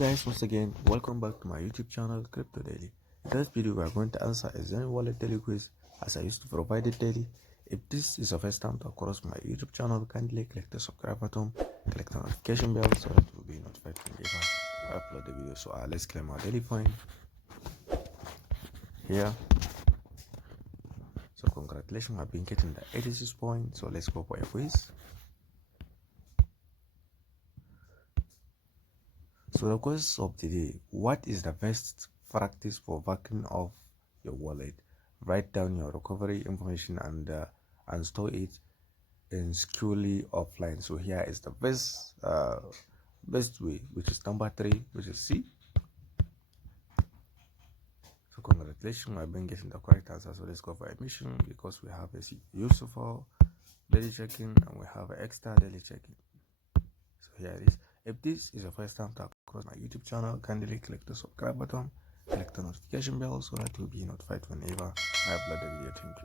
Guys, once again, welcome back to my YouTube channel Crypto Daily. In this video, we are going to answer a XENEA Wallet Daily Quiz as I used to provide it daily. If this is your first time to cross my YouTube channel, kindly click the subscribe button, click the notification bell so that you will be notified whenever I upload the video. So let's claim our daily point here. So congratulations, I've been getting the 86 points. So let's go for a quiz. So the question of the day: what is the best practice for backing off your wallet? Write down your recovery information and store it in securely offline. So here is the best way, which is number 3, which is C. So congratulations, I've been getting the correct answer. So let's go for admission because we have a useful daily check-in and we have an extra daily check-in. So here it is. If this is your first time to across my YouTube channel, kindly click the subscribe button, click the notification bell so that you'll be notified whenever I upload the video. Thank you.